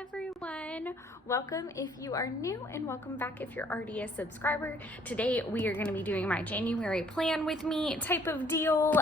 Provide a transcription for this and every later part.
everyone, welcome if you are new and welcome back if you're already a subscriber. Today we are going to be doing my January plan with me type of deal.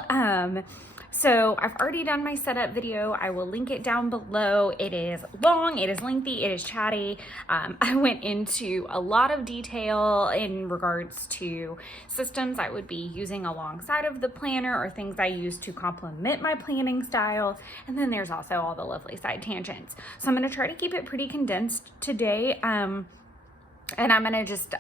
So I've already done my setup video. I will link it down below. It is long, it is lengthy, it is chatty. I went into a lot of detail in regards to systems I would be using alongside of the planner or things I use to complement my planning style. And then there's also all the lovely side tangents. So I'm going to try to keep it pretty condensed today. And I'm going to just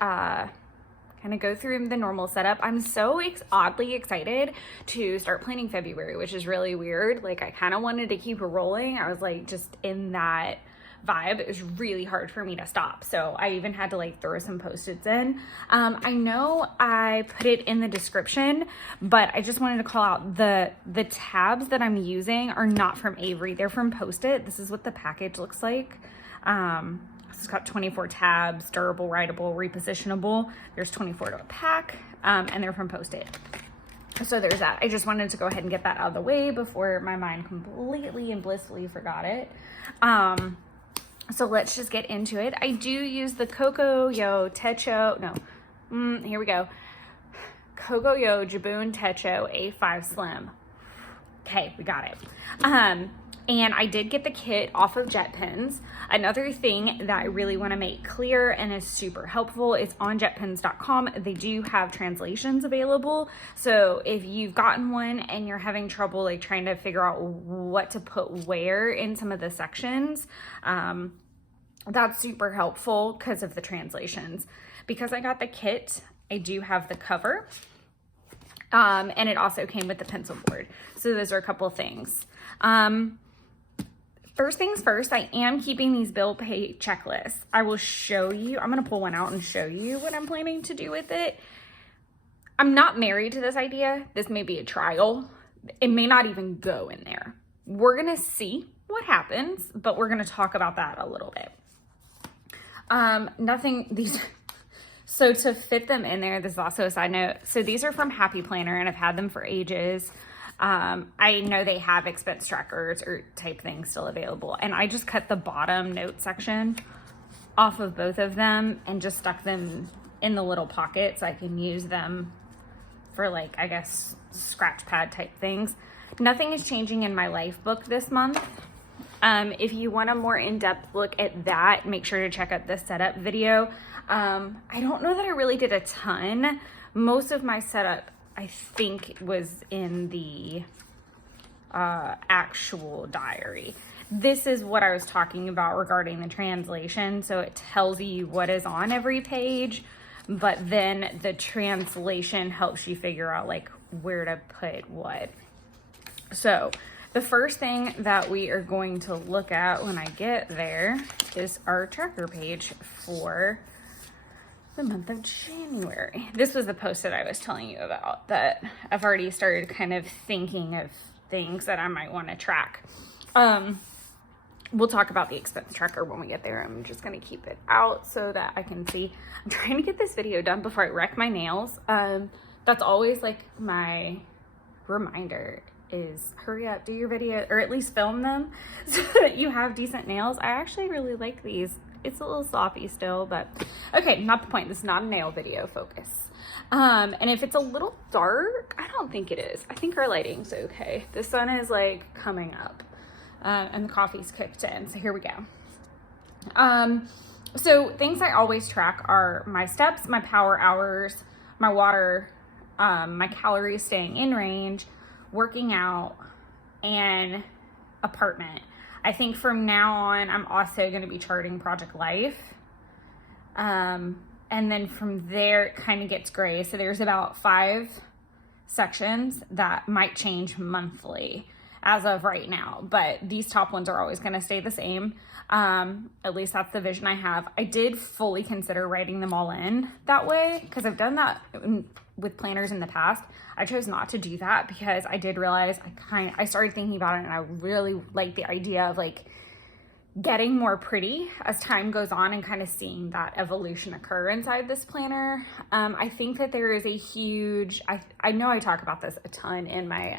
kind of go through the normal setup. I'm so oddly excited to start planning February, which is really weird. Like I kind of wanted to keep it rolling. I was like just in that vibe. It was really hard for me to stop. So I even had to like throw some Post-its in. I know I put it in the description, but I just wanted to call out the tabs that I'm using are not from Avery. They're from Post-it. This is what the package looks like. It's got 24 tabs, durable, writable, repositionable. There's 24 to a pack, and they're from Post-it. So there's that. I just wanted to go ahead and get that out of the way before my mind completely and blissfully forgot it. So let's just get into it. I do use the Kokuyo Techo, here we go. Kokuyo Jibun Techo A5 Slim. Okay, we got it. And I did get the kit off of JetPens. Another thing that I really want to make clear and is super helpful is on jetpens.com. They do have translations available. So if you've gotten one and you're having trouble like trying to figure out what to put where in some of the sections, that's super helpful because of the translations. Because I got the kit, I do have the cover. And it also came with the pencil board. So those are a couple things. First things first, I am keeping these bill pay checklists. I will show you, I'm going to pull one out and show you what I'm planning to do with it. I'm not married to this idea. This may be a trial. It may not even go in there. We're going to see what happens, but we're going to talk about that a little bit. So to fit them in there, this is also a side note. So these are from Happy Planner and I've had them for ages. I know they have expense trackers or type things still available. And I just cut the bottom note section off of both of them and just stuck them in the little pockets. I can use them for like, I guess, scratch pad type things. Nothing is changing in my life book this month. If you want a more in-depth look at that, make sure to check out the setup video. I don't know that I really did a ton. Most of my setup I think was in the actual diary. This is what I was talking about regarding the translation. So it tells you what is on every page, but then the translation helps you figure out like where to put what. So the first thing that we are going to look at when I get there is our tracker page for the month of January. This was the post that I was telling you about that I've already started kind of thinking of things that I might want to track. We'll talk about the expense tracker when we get there. I'm just going to keep it out so that I can see. I'm trying to get this video done before I wreck my nails. That's always like my reminder is hurry up, do your video, or at least film them so that you have decent nails. I actually really like these. It's a little sloppy still, but okay, not the point. This is not a nail video, focus. And if it's a little dark, I don't think it is. I think our lighting's okay. The sun is like coming up and the coffee's kicked in. So here we go. So things I always track are my steps, my power hours, my water, my calories staying in range, working out, and apartment. I think from now on, I'm also going to be charting Project Life. And then from there, it kind of gets gray. So there's about 5 sections that might change monthly as of right now. But these top ones are always going to stay the same. At least that's the vision I have. I did fully consider writing them all in that way because I've done that with planners in the past. I chose not to do that because I did realize I started thinking about it and I really like the idea of like getting more pretty as time goes on and kind of seeing that evolution occur inside this planner. I think that there is a huge, I know I talk about this a ton in my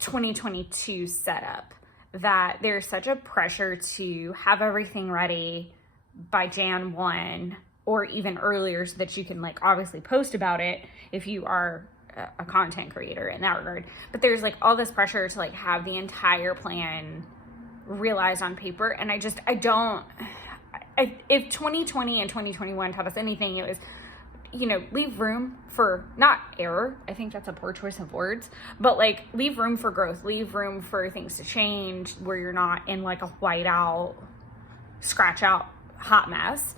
2022 setup, that there's such a pressure to have everything ready by Jan 1 or even earlier so that you can like obviously post about it if you are a content creator in that regard. But there's like all this pressure to like have the entire plan realized on paper. And if 2020 and 2021 taught us anything, it was, you know, leave room for not error. I think that's a poor choice of words, but like leave room for growth, leave room for things to change where you're not in like a white out, scratch out hot mess.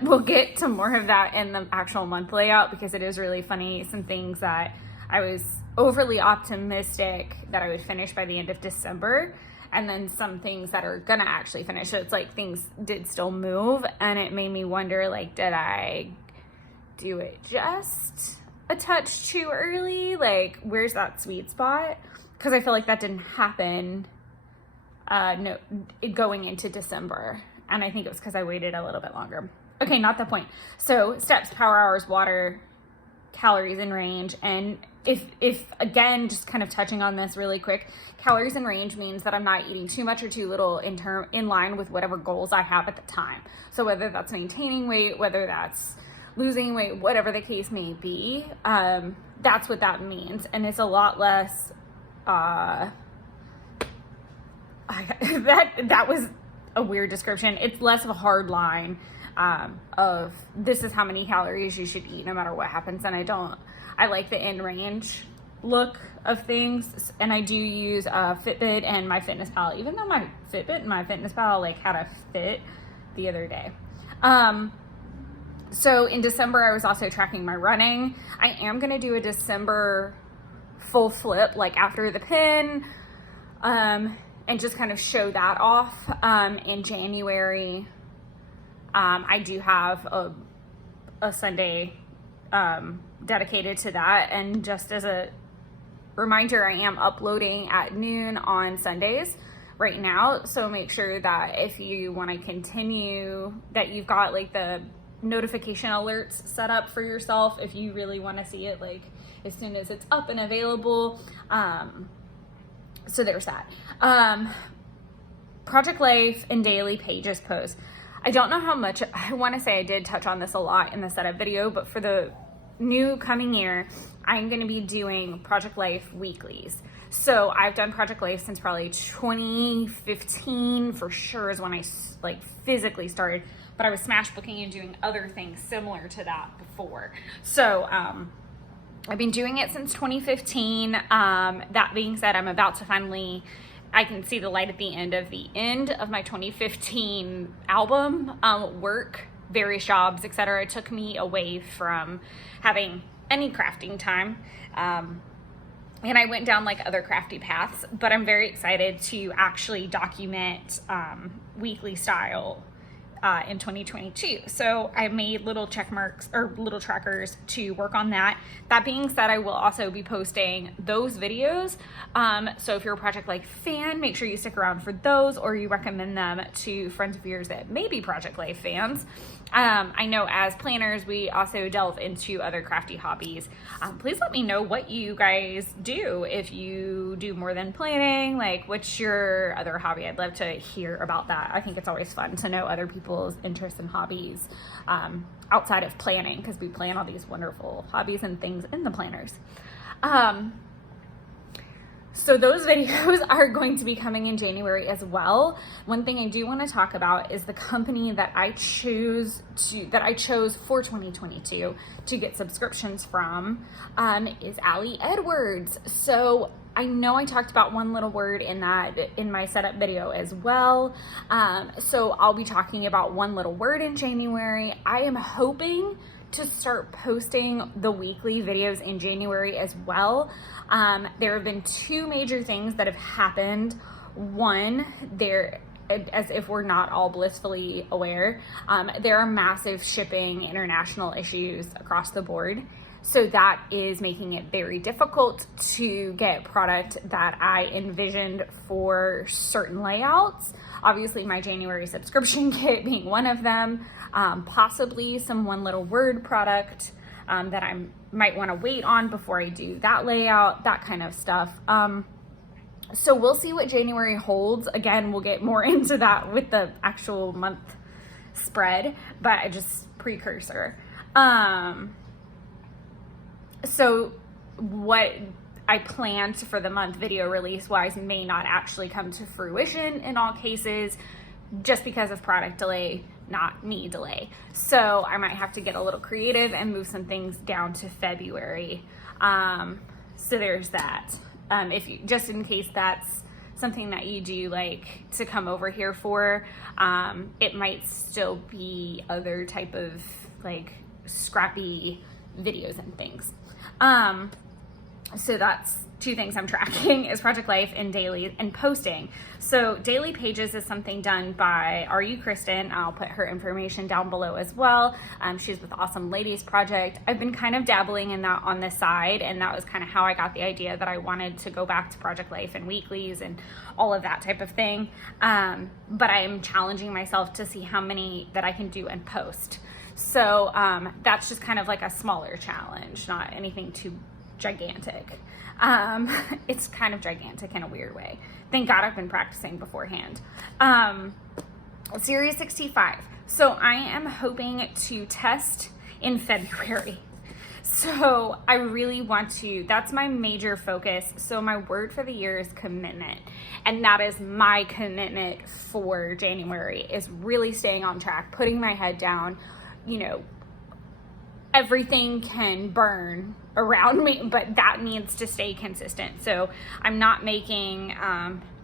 We'll get to more of that in the actual month layout because it is really funny. Some things that I was overly optimistic that I would finish by the end of December, and then some things that are gonna actually finish. So it's like things did still move, and it made me wonder, like, did I do it just a touch too early? Like, where's that sweet spot? Because I feel like that didn't happen going into December. And I think it was because I waited a little bit longer. Okay, not the point. So steps, power hours, water, calories in range. And if again, just kind of touching on this really quick, calories in range means that I'm not eating too much or too little in line with whatever goals I have at the time. So whether that's maintaining weight, whether that's losing weight, whatever the case may be, that's what that means. And it's a lot less, that was a weird description. It's less of a hard line of this is how many calories you should eat no matter what happens. And I like the in range look of things, and I do use Fitbit and MyFitnessPal, even though my Fitbit and MyFitnessPal like had a fit the other day. So in December I was also tracking my running. I am gonna do a December full flip like after the pin, and just kind of show that off. In January, I do have a Sunday dedicated to that. And just as a reminder, I am uploading at noon on Sundays right now. So make sure that if you want to continue, that you've got like the notification alerts set up for yourself if you really want to see it like as soon as it's up and available. So there's that. Project Life and daily pages posts. I don't know how much, I want to say I did touch on this a lot in the setup video, but for the new coming year, I'm going to be doing Project Life weeklies. So I've done Project Life since probably 2015 for sure is when I like physically started, but I was smash booking and doing other things similar to that before. So, I've been doing it since 2015. That being said, I'm about to finally, I can see the light at the end of my 2015 album, work, various jobs, etc. It took me away from having any crafting time. And I went down like other crafty paths, but I'm very excited to actually document weekly style in 2022. So I made little check marks or little trackers to work on that. That being said, I will also be posting those videos. So if you're a Project Life fan, make sure you stick around for those, or you recommend them to friends of yours that may be Project Life fans. I know as planners, we also delve into other crafty hobbies. Please let me know what you guys do. If you do more than planning, like what's your other hobby? I'd love to hear about that. I think it's always fun to know other people's interests and hobbies outside of planning, because we plan all these wonderful hobbies and things in the planners. So those videos are going to be coming in January as well. One thing I do want to talk about is the company that I chose for 2022 to get subscriptions from is Ali Edwards. So I know I talked about one little word in my setup video as well. So I'll be talking about one little word in January. I am hoping to start posting the weekly videos in January as well. There have been two major things that have happened. One, as if we're not all blissfully aware, there are massive shipping international issues across the board. So that is making it very difficult to get product that I envisioned for certain layouts. Obviously my January subscription kit being one of them, possibly some one little word product that I might want to wait on before I do that layout, that kind of stuff. So we'll see what January holds. Again, we'll get more into that with the actual month spread, but I just precursor. So what I planned for the month video release wise may not actually come to fruition in all cases, just because of product delay, not me delay. So I might have to get a little creative and move some things down to February. So there's that. If you, just in case that's something that you do like to come over here for, it might still be other type of like scrappy videos and things. So that's two things I'm tracking is Project Life and daily and posting. So daily pages is something done by Kristin. I'll put her information down below as well. She's with Awesome Ladies Project. I've been kind of dabbling in that on the side, and that was kind of how I got the idea that I wanted to go back to Project Life and weeklies and all of that type of thing. But I am challenging myself to see how many that I can do and post. So that's just kind of like a smaller challenge, not anything too gigantic. It's kind of gigantic in a weird way. Thank God I've been practicing beforehand. Series 65. So I am hoping to test in February. So I really want to, that's my major focus. So my word for the year is commitment. And that is my commitment for January, is really staying on track, putting my head down. You know, everything can burn around me, but that needs to stay consistent. So I'm not making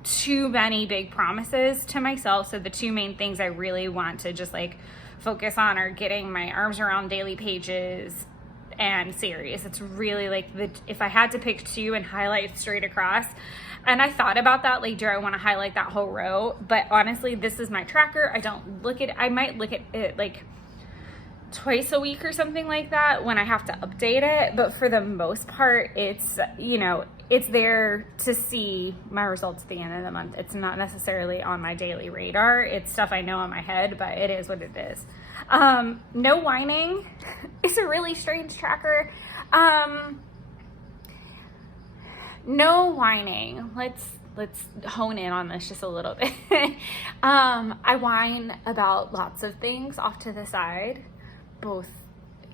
too many big promises to myself. So the two main things I really want to just like focus on are getting my arms around daily pages and series. It's really like if I had to pick two and highlight straight across, and I thought about that, like, do I want to highlight that whole row? But honestly, this is my tracker. I might look at it like twice a week or something like that when I have to update it, but for the most part it's, you know, it's there to see my results at the end of the month. It's not necessarily on my daily radar. It's stuff I know in my head, but it is what it is. No whining. It's a really strange tracker. No whining. Let's hone in on this just a little bit. I whine about lots of things off to the side, both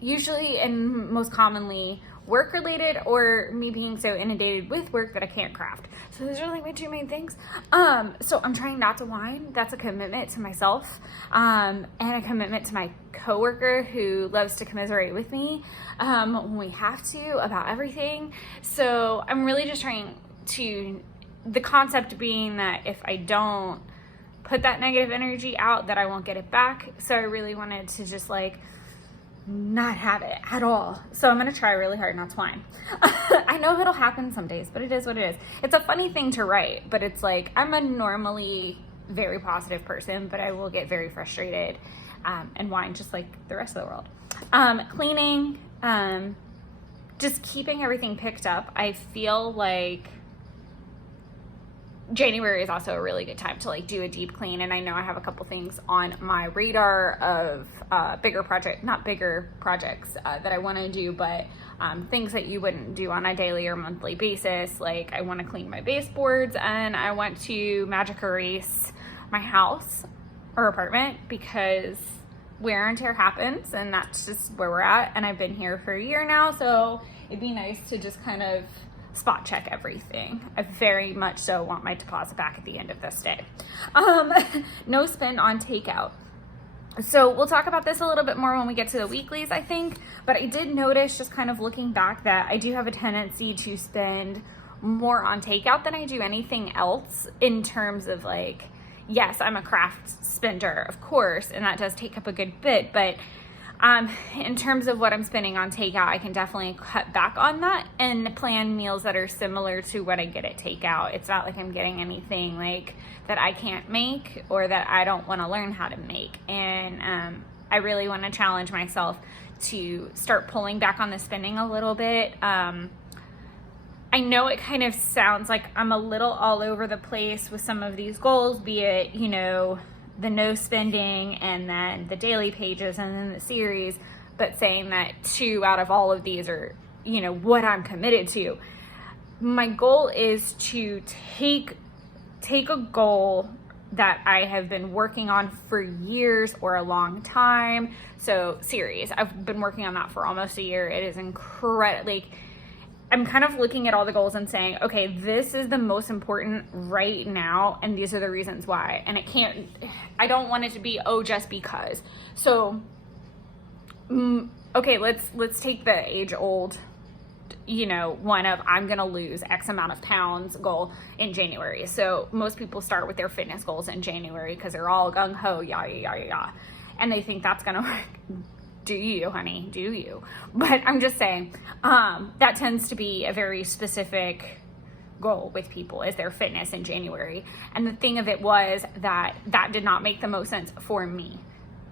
usually and most commonly work related, or me being so inundated with work that I can't craft. So those are like my two main things. So I'm trying not to whine. That's a commitment to myself, and a commitment to my coworker who loves to commiserate with me when we have to about everything. So I'm really just trying to, the concept being that if I don't put that negative energy out, that I won't get it back. So I really wanted to just like not have it at all. So I'm gonna try really hard not to whine. I know it'll happen some days, but it is what it is. It's a funny thing to write, but it's like, I'm a normally very positive person, but I will get very frustrated and whine just like the rest of the world. Cleaning, just keeping everything picked up. I feel like January is also a really good time to like do a deep clean, and I know I have a couple things on my radar of not bigger projects that I want to do, but things that you wouldn't do on a daily or monthly basis. Like I want to clean my baseboards, and I want to magic erase my house or apartment, because wear and tear happens, and that's just where we're at. And I've been here for a year now, so it'd be nice to just kind of spot check everything. I very much so want my deposit back at the end of this day. No spend on takeout. So we'll talk about this a little bit more when we get to the weeklies, I think, but I did notice, just kind of looking back, that I do have a tendency to spend more on takeout than I do anything else, in terms of like, yes, I'm a craft spender, of course, and that does take up a good bit, but in terms of what I'm spending on takeout, I can definitely cut back on that and plan meals that are similar to what I get at takeout. It's not like I'm getting anything like that I can't make or that I don't want to learn how to make. And I really want to challenge myself to start pulling back on the spending a little bit. I know it kind of sounds like I'm a little all over the place with some of these goals, be it, you know, the no spending and then the daily pages and then the series, but saying that 2 out of all of these are, you know, what I'm committed to. my goal is to take a goal that I have been working on for years or a long time. So series, I've been working on that for almost a year. It is incredibly, I'm kind of looking at all the goals and saying, okay, this is the most important right now, and these are the reasons why. And I don't want it to be, oh, just because. So, okay, let's take the age old, one of I'm gonna lose X amount of pounds goal in January. So most people start with their fitness goals in January because they're all gung-ho, yah. And they think that's gonna work. Do you, honey, do you? But I'm just saying, that tends to be a very specific goal with people, is their fitness in January. And the thing of it was that did not make the most sense for me.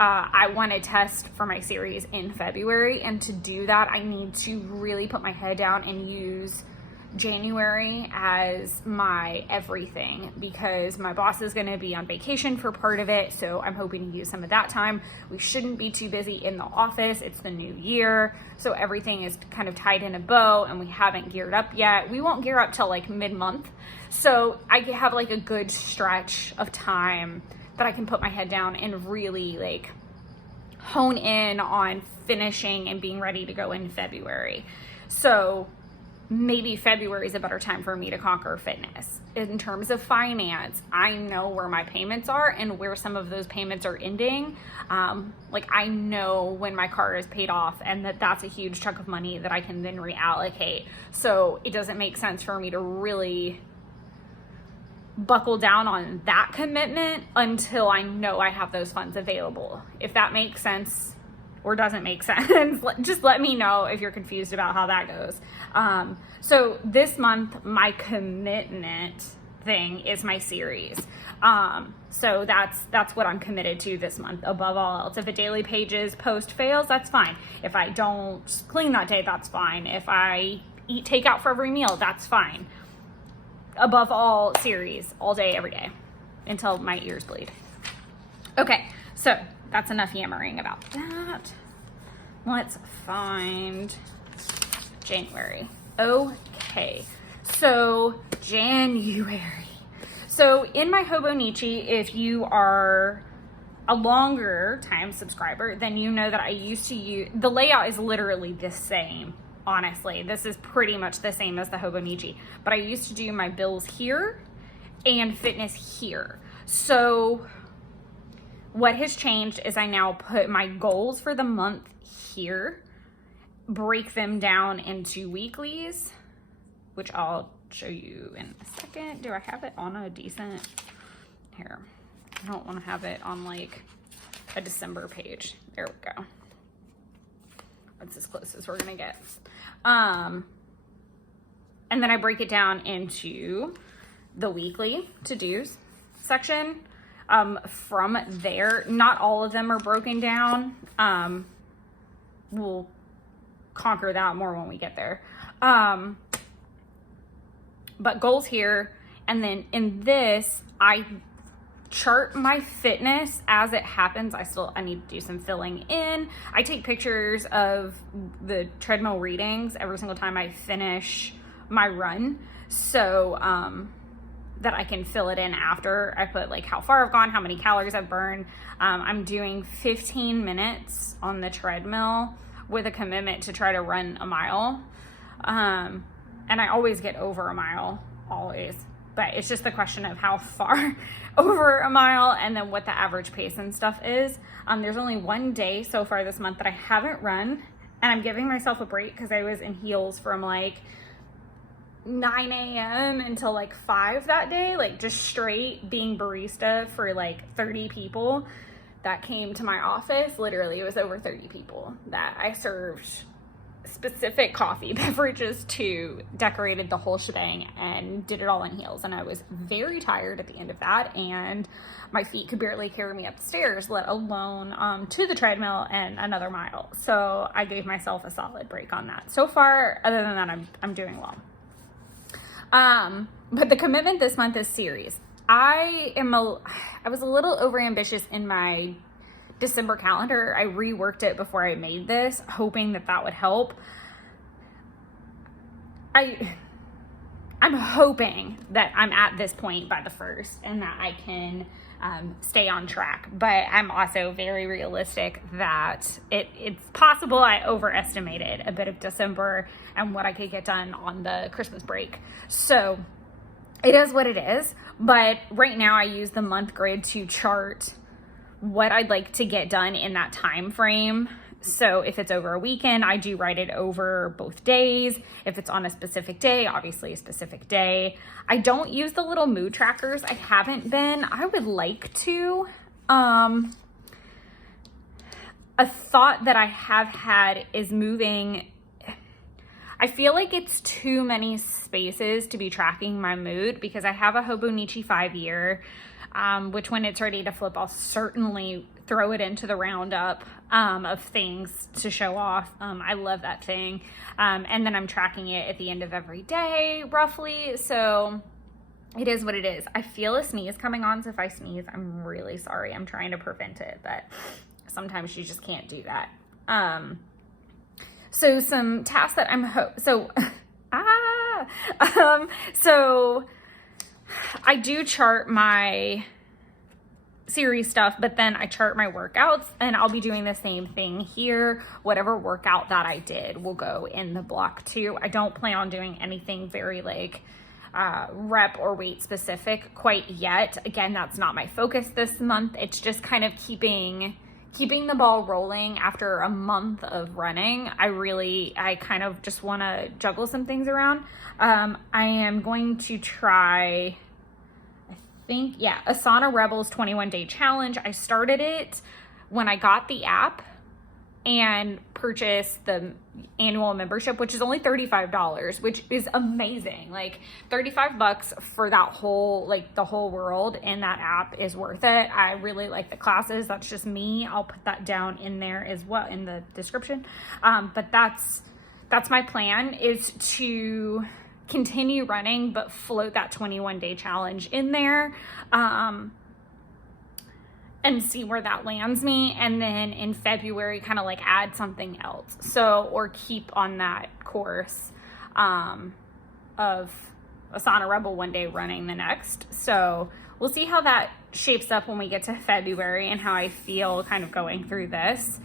I want to test for my series in February, and to do that, I need to really put my head down and use January as my everything, because my boss is going to be on vacation for part of it, so I'm hoping to use some of that time. We shouldn't be too busy in the office. It's the new year, so everything is kind of tied in a bow, and we haven't geared up yet. We won't gear up till like mid-month, so I have like a good stretch of time that I can put my head down and really like hone in on finishing and being ready to go in February. So maybe February is a better time for me to conquer fitness. In terms of finance, I know where my payments are and where some of those payments are ending. Like I know when my car is paid off, and that's a huge chunk of money that I can then reallocate. So it doesn't make sense for me to really buckle down on that commitment until I know I have those funds available. If that makes sense or doesn't make sense, just let me know if you're confused about how that goes. So this month, my commitment thing is my series. So that's what I'm committed to this month above all else. If a daily pages post fails, that's fine. If I don't clean that day, that's fine. If I eat takeout for every meal, that's fine. Above all, series all day, every day until my ears bleed. Okay, so that's enough yammering about that. Let's find January. Okay, so January. So in my Hobonichi, if you are a longer time subscriber, then you know that I used to use, the layout is literally the same. Honestly, this is pretty much the same as the Hobonichi, but I used to do my bills here and fitness here. So what has changed is I now put my goals for the month here, break them down into weeklies, which I'll show you in a second. Do I have it on a decent, here, I don't want to have it on like a December page. There we go. That's as close as we're gonna get. And then I break it down into the weekly to-dos section. From there, not all of them are broken down. We'll conquer that more when we get there. But goals here, and then in this, I chart my fitness as it happens. I need to do some filling in. I take pictures of the treadmill readings every single time I finish my run, so that I can fill it in after. I put like how far I've gone, how many calories I've burned. I'm doing 15 minutes on the treadmill with a commitment to try to run a mile. And I always get over a mile, always. But it's just the question of how far over a mile and then what the average pace and stuff is. There's only one day so far this month that I haven't run, and I'm giving myself a break because I was in heels from like 9 a.m. until like 5 that day, like just straight being barista for like 30 people that came to my office. Literally, it was over 30 people that I served specific coffee beverages to, decorated the whole shebang, and did it all in heels. And I was very tired at the end of that, and my feet could barely carry me up the stairs, let alone to the treadmill and another mile. So I gave myself a solid break on that. So far, other than that, I'm doing well. But the commitment this month is series. I was a little overambitious in my December calendar. I reworked it before I made this, hoping that would help. I'm hoping that I'm at this point by the 1st and that I can stay on track. But I'm also very realistic that it's possible I overestimated a bit of December and what I could get done on the Christmas break. So it is what it is. But right now I use the month grid to chart what I'd like to get done in that time frame. So if it's over a weekend, I do write it over both days. If it's on a specific day, obviously a specific day. I don't use the little mood trackers. I haven't been. I would like to. A thought that I have had is moving. I feel like it's too many spaces to be tracking my mood because I have a Hobonichi 5-year, which when it's ready to flip, I'll certainly throw it into the roundup of things to show off. I love that thing. And then I'm tracking it at the end of every day, roughly. So it is what it is. I feel a sneeze coming on, so if I sneeze, I'm really sorry. I'm trying to prevent it, but sometimes you just can't do that. So some tasks that so I do chart my series stuff, but then I chart my workouts, and I'll be doing the same thing here. Whatever workout that I did will go in the block too. I don't plan on doing anything very like rep or weight specific quite yet. Again, that's not my focus this month. It's just kind of keeping the ball rolling after a month of running. I kind of just want to juggle some things around. I am going to try, Asana Rebel's 21-day challenge. I started it when I got the app and purchased the annual membership, which is only $35, which is amazing. Like $35 for that whole, like the whole world in that app is worth it. I really like the classes. That's just me. I'll put that down in there as well in the description. But that's my plan, is to continue running, but float that 21-day challenge in there. And see where that lands me, and then in February kind of like add something else, or keep on that course of Asana Rebel one day, running the next. So we'll see how that shapes up when we get to February and how I feel kind of going through this.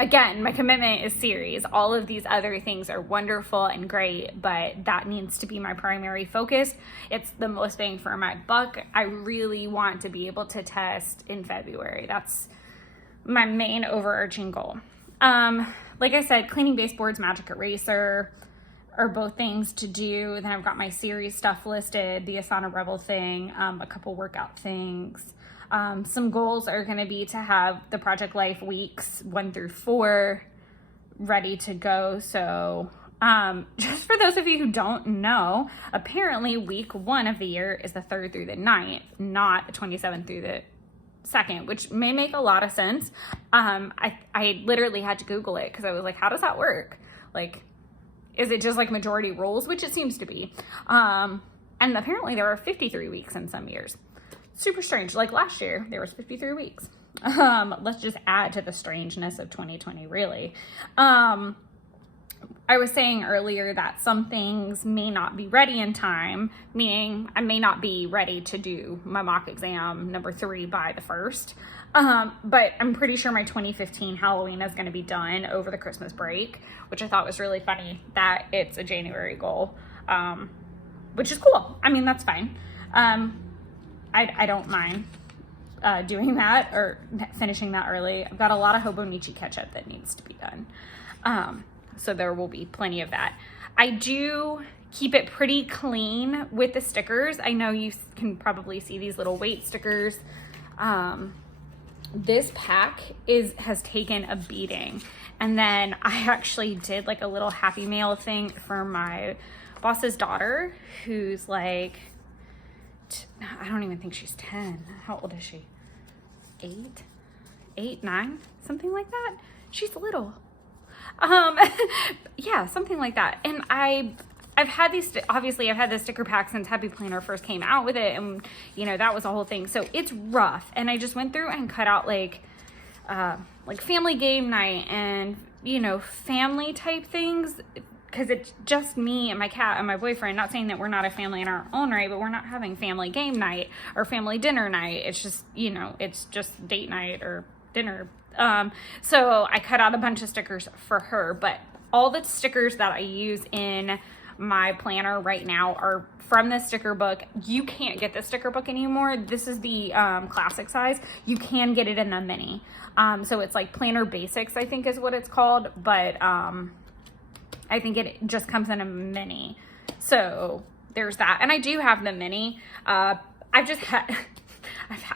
Again, my commitment is series. All of these other things are wonderful and great, but that needs to be my primary focus. It's the most bang for my buck. I really want to be able to test in February. That's my main overarching goal. Like I said, cleaning baseboards, magic eraser are both things to do. Then I've got my series stuff listed, the Asana Rebel thing, a couple workout things. Some goals are going to be to have the Project Life weeks 1 through 4 ready to go. So just for those of you who don't know, apparently week 1 of the year is the 3rd through the 9th, not the 27th through the 2nd, which may make a lot of sense. I literally had to Google it because I was like, how does that work? Like, is it just like majority rules, which it seems to be. And apparently there are 53 weeks in some years. Super strange. Like last year, there was 53 weeks. Let's just add to the strangeness of 2020, really. I was saying earlier that some things may not be ready in time, meaning I may not be ready to do my mock exam number 3 by the 1st. But I'm pretty sure my 2015 Halloween is going to be done over the Christmas break, which I thought was really funny that it's a January goal, which is cool. I mean, that's fine. I don't mind doing that or finishing that early. I've got a lot of Hobonichi catch-up that needs to be done. So there will be plenty of that. I do keep it pretty clean with the stickers. I know you can probably see these little weight stickers. This pack has taken a beating. And then I actually did like a little Happy Mail thing for my boss's daughter, who's like, I don't even think she's 10. How old is she? 8, 9, something like that. She's little. Yeah, something like that. And I've had these, obviously I've had this sticker pack since Happy Planner first came out with it. And you know, that was a whole thing. So it's rough. And I just went through and cut out like family game night and, you know, family type things, because it's just me and my cat and my boyfriend. Not saying that we're not a family in our own right, but we're not having family game night or family dinner night. It's just, you know, it's just date night or dinner. So I cut out a bunch of stickers for her, but all the stickers that I use in my planner right now are from the sticker book. You can't get the sticker book anymore. This is the classic size. You can get it in the mini. So it's like Planner Basics, I think is what it's called, but I think it just comes in a mini. So there's that. And I do have the mini. I've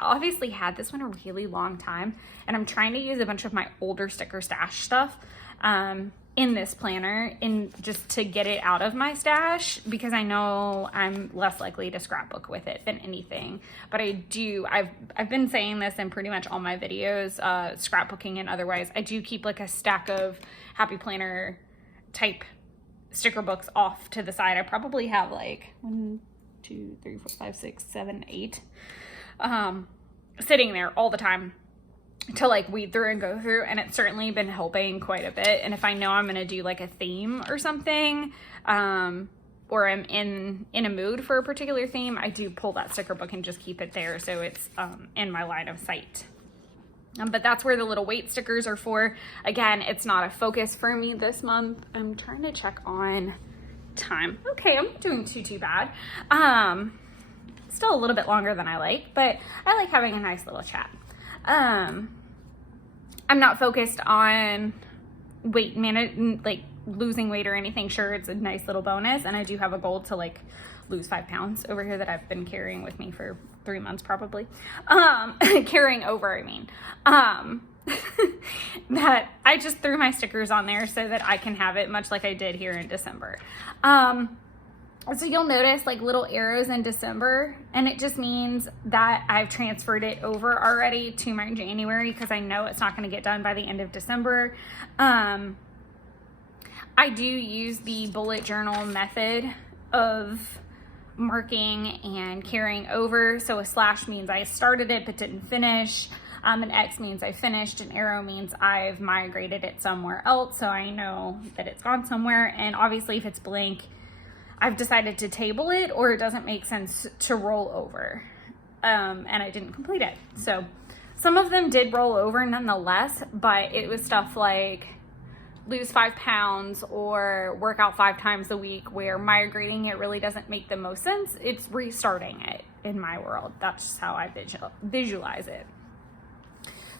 obviously had this one a really long time, and I'm trying to use a bunch of my older sticker stash stuff in this planner just to get it out of my stash, because I know I'm less likely to scrapbook with it than anything. But I've been saying this in pretty much all my videos, scrapbooking and otherwise. I do keep like a stack of Happy Planner type sticker books off to the side. I probably have like 1, 2, 3, 4, 5, 6, 7, 8 sitting there all the time to like weed through and go through, and it's certainly been helping quite a bit. And if I know I'm gonna do like a theme or something, or I'm in a mood for a particular theme, I do pull that sticker book and just keep it there so it's in my line of sight. But that's where the little weight stickers are for. Again, it's not a focus for me this month. I'm trying to check on time. Okay, I'm not doing too bad. Still a little bit longer than I like, but I like having a nice little chat. I'm not focused on weight like losing weight or anything. Sure, it's a nice little bonus, and I do have a goal to like lose 5 pounds over here that I've been carrying with me for 3 months probably. Carrying over, I mean. That I just threw my stickers on there so that I can have it, much like I did here in December. So you'll notice like little arrows in December, and it just means that I've transferred it over already to my January, because I know it's not going to get done by the end of December. I do use the bullet journal method of marking and carrying over. So a slash means I started it but didn't finish. An X means I finished. An arrow means I've migrated it somewhere else, so I know that it's gone somewhere. And obviously if it's blank, I've decided to table it, or it doesn't make sense to roll over. And I didn't complete it. So some of them did roll over nonetheless, but it was stuff like lose 5 pounds or work out 5 times a week, where migrating it really doesn't make the most sense. It's restarting it in my world. That's just how I visualize it.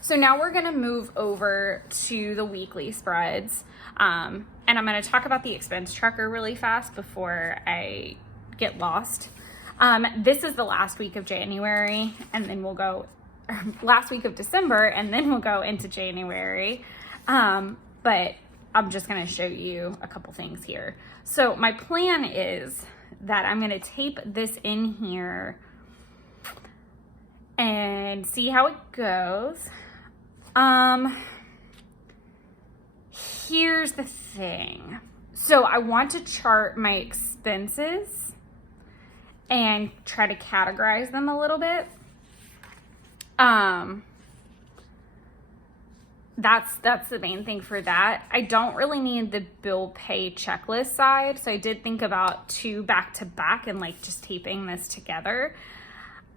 So now we're gonna move over to the weekly spreads. And I'm gonna talk about the expense tracker really fast before I get lost. This is the last week of January, and then we'll go, last week of December, and then we'll go into January. But I'm just gonna show you a couple things here. So my plan is that I'm gonna tape this in here and see how it goes. Here's the thing. So I want to chart my expenses and try to categorize them a little bit. That's the main thing for that. I don't really need the bill pay checklist side. So I did think about 2 back to back and like just taping this together.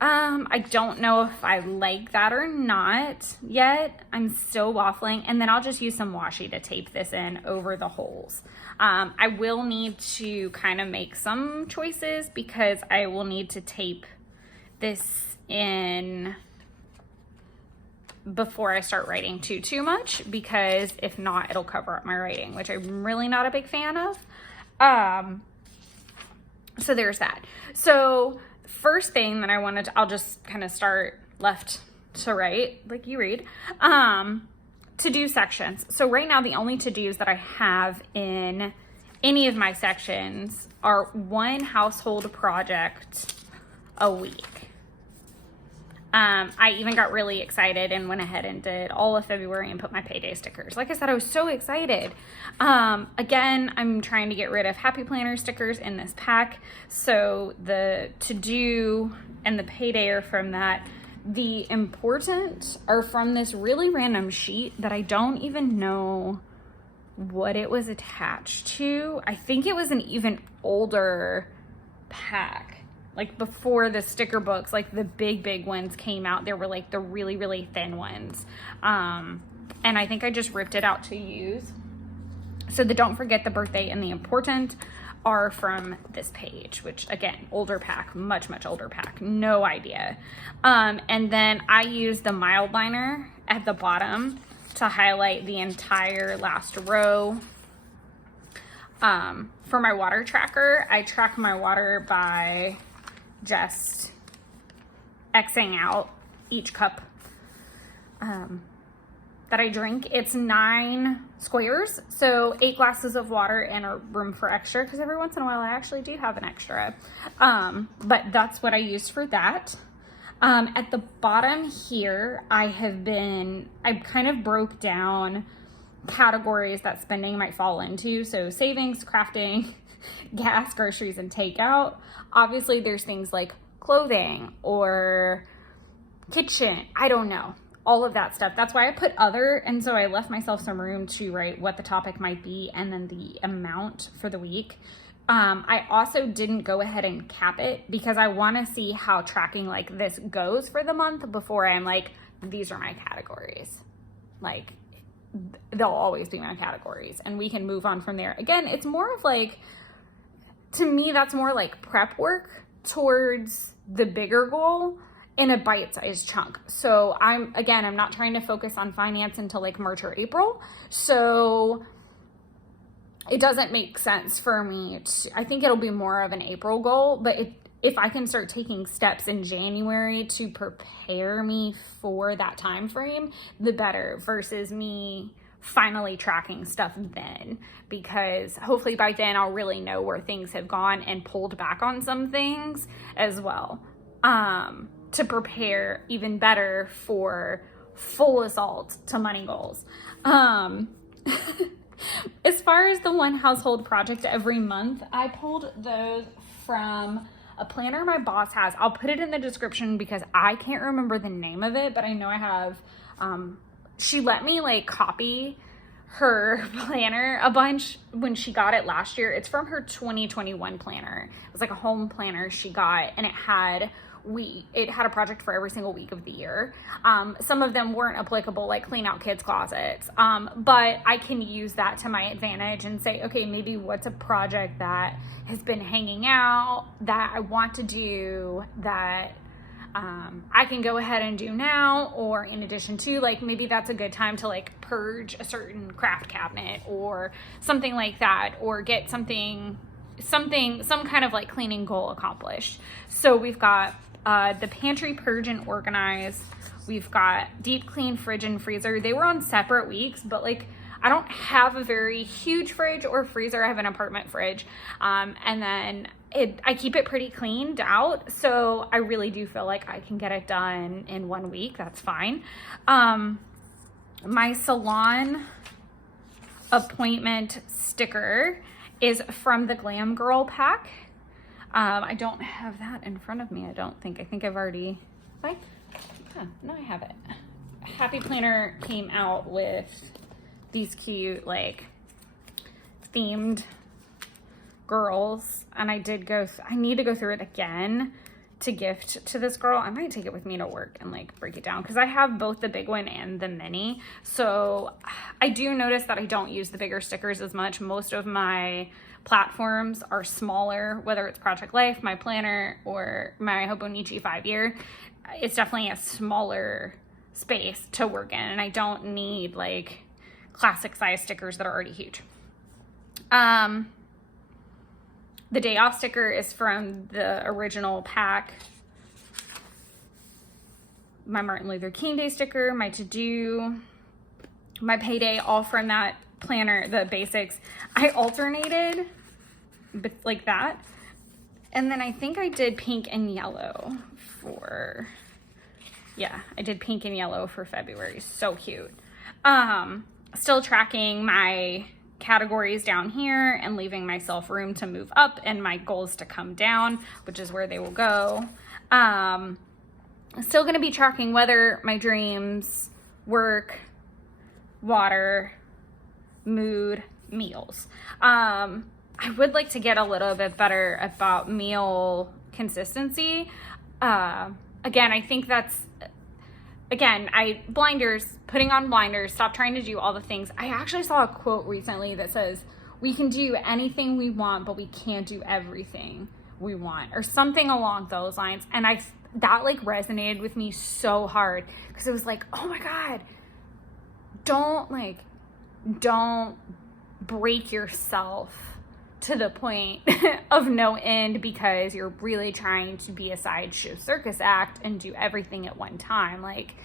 I don't know if I like that or not yet. I'm still waffling, and then I'll just use some washi to tape this in over the holes. I will need to kind of make some choices, because I will need to tape this in before I start writing too much, because if not, it'll cover up my writing, which I'm really not a big fan of. So there's that. So first thing that I wanted to, I'll just kind of start left to right, like you read, to-do sections. So right now, the only to-dos that I have in any of my sections are 1 household project a week. I even got really excited and went ahead and did all of February and put my payday stickers. Like I said, I was so excited. Again, I'm trying to get rid of Happy Planner stickers in this pack. So the to-do and the payday are from that. The important are from this really random sheet that I don't even know what it was attached to. I think it was an even older pack. Like before the sticker books, like the big ones came out, there were like the really thin ones. And I think I just ripped it out to use. So the don't forget the birthday and the important are from this page, which again, older pack, much older pack, no idea. And then I use the mild liner at the bottom to highlight the entire last row. For my water tracker, I track my water by just Xing out each cup that I drink. It's 9 squares, so 8 glasses of water and a room for extra, because every once in a while I actually do have an extra. But that's what I used for that. At the bottom here, I kind of broke down categories that spending might fall into. So savings, crafting, gas, groceries, and takeout. Obviously there's things like clothing or kitchen, I don't know, all of that stuff. That's why I put other, and so I left myself some room to write what the topic might be and then the amount for the week. I also didn't go ahead and cap it because I want to see how tracking like this goes for the month before I'm like, these are my categories. Like, they'll always be my categories and we can move on from there. Again, it's more of like, to me, that's more like prep work towards the bigger goal in a bite-sized chunk. So I'm not trying to focus on finance until like March or April. So it doesn't make sense for me to, I think it'll be more of an April goal, but if I can start taking steps in January to prepare me for that time frame, the better, versus me finally tracking stuff then, because hopefully by then I'll really know where things have gone and pulled back on some things as well, to prepare even better for full assault to money goals. As far as the one household project every month, I pulled those from a planner my boss has. I'll put it in the description because I can't remember the name of it, but I know I have, she let me like copy her planner a bunch when she got it last year. It's from her 2021 planner. It was like a home planner she got, and it had a project for every single week of the year. Some of them weren't applicable, like clean out kids' closets. But I can use that to my advantage and say, okay, maybe what's a project that has been hanging out that I want to do that I can go ahead and do now, or in addition to, like, maybe that's a good time to like purge a certain craft cabinet or something like that, or get some kind of like cleaning goal accomplished. So we've got the pantry purge and organize. We've got deep clean fridge and freezer. They were on separate weeks, but like I don't have a very huge fridge or freezer. I have an apartment fridge. And then I keep it pretty cleaned out. So I really do feel like I can get it done in 1 week. That's fine. My salon appointment sticker is from the Glam Girl pack. I don't have that in front of me, I don't think. I think I've already, no, I have it. Happy Planner came out with these cute, like, themed girls, and I need to go through it again to gift to this girl. I might take it with me to work and like break it down, because I have both the big one and the mini. So I do notice that I don't use the bigger stickers as much. Most of my platforms are smaller, whether it's Project Life, my planner, or my Hobonichi 5-year. It's definitely a smaller space to work in, and I don't need like classic size stickers that are already huge. The day off sticker is from the original pack. My Martin Luther King Day sticker, my to-do, my payday, all from that planner, the basics. I alternated like that. And then I think I did pink and yellow for, I did pink and yellow for February. So cute. Still tracking my categories down here and leaving myself room to move up, and my goals to come down, which is where they will go. Still going to be tracking weather, my dreams, work, water, mood, meals. I would like to get a little bit better about meal consistency. Again, I think that's, putting on blinders, stop trying to do all the things. I actually saw a quote recently that says, we can do anything we want, but we can't do everything we want, or something along those lines. And that like resonated with me so hard, because it was like, oh my God, don't break yourself to the point of no end because you're really trying to be a sideshow circus act and do everything at one time. Like,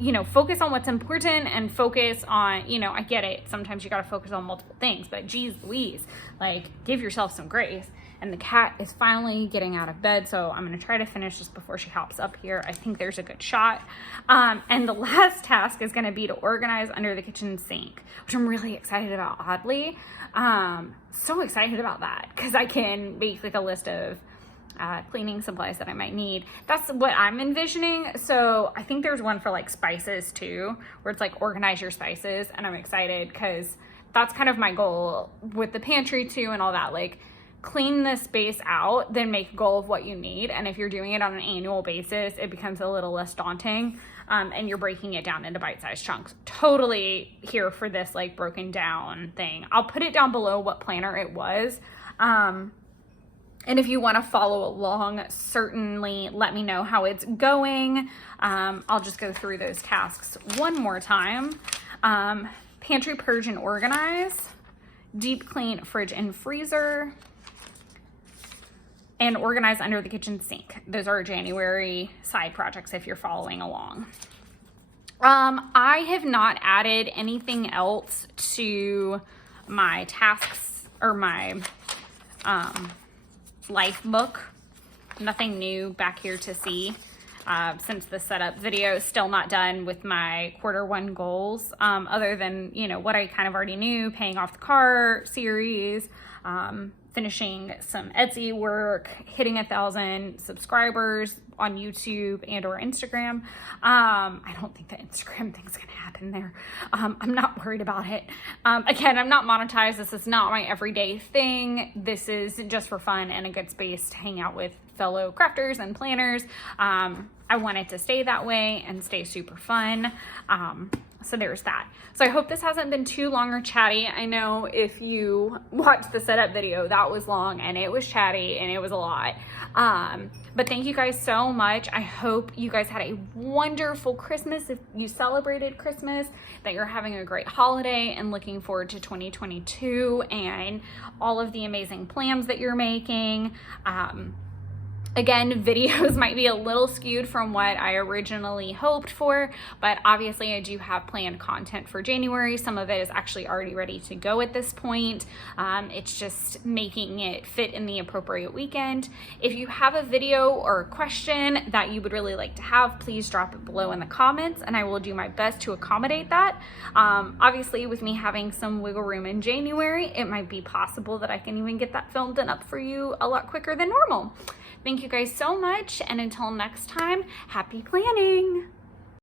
you know, focus on what's important and focus on, you know, I get it. Sometimes you got to focus on multiple things, but geez Louise, like, give yourself some grace. And the cat is finally getting out of bed, so I'm going to try to finish this before she hops up here. I think there's a good shot. And the last task is going to be to organize under the kitchen sink, which I'm really excited about, oddly. So excited about that, because I can make like a list of cleaning supplies that I might need. That's what I'm envisioning. So I think there's one for like spices too, where it's like organize your spices. And I'm excited because that's kind of my goal with the pantry too and all that. Like, clean this space out, then make a goal of what you need. And if you're doing it on an annual basis, it becomes a little less daunting, and you're breaking it down into bite-sized chunks. Totally here for this like broken down thing. I'll put it down below what planner it was. And if you want to follow along, certainly let me know how it's going. I'll just go through those tasks one more time. Pantry purge and organize, deep clean fridge and freezer, and organize under the kitchen sink. Those are January side projects if you're following along. I have not added anything else to my tasks or my life book. Nothing new back here to see since the setup video is still not done with my Q1 goals, other than, you know, what I kind of already knew, paying off the car series, finishing some Etsy work, hitting 1,000 subscribers on YouTube and or Instagram. I don't think the Instagram thing's gonna happen there. I'm not worried about it. Again, I'm not monetized. This is not my everyday thing. This is just for fun and a good space to hang out with fellow crafters and planners. I want it to stay that way and stay super fun. So there's that. So I hope this hasn't been too long or chatty. I know if you watched the setup video, that was long and it was chatty and it was a lot. But thank you guys so much. I hope you guys had a wonderful Christmas. If you celebrated Christmas, that you're having a great holiday and looking forward to 2022 and all of the amazing plans that you're making. Again, videos might be a little skewed from what I originally hoped for, but obviously I do have planned content for January. Some of it is actually already ready to go at this point. It's just making it fit in the appropriate weekend. If you have a video or a question that you would really like to have, please drop it below in the comments and I will do my best to accommodate that. Obviously, with me having some wiggle room in January, it might be possible that I can even get that filmed and up for you a lot quicker than normal. Thank you guys so much, and until next time, happy planning!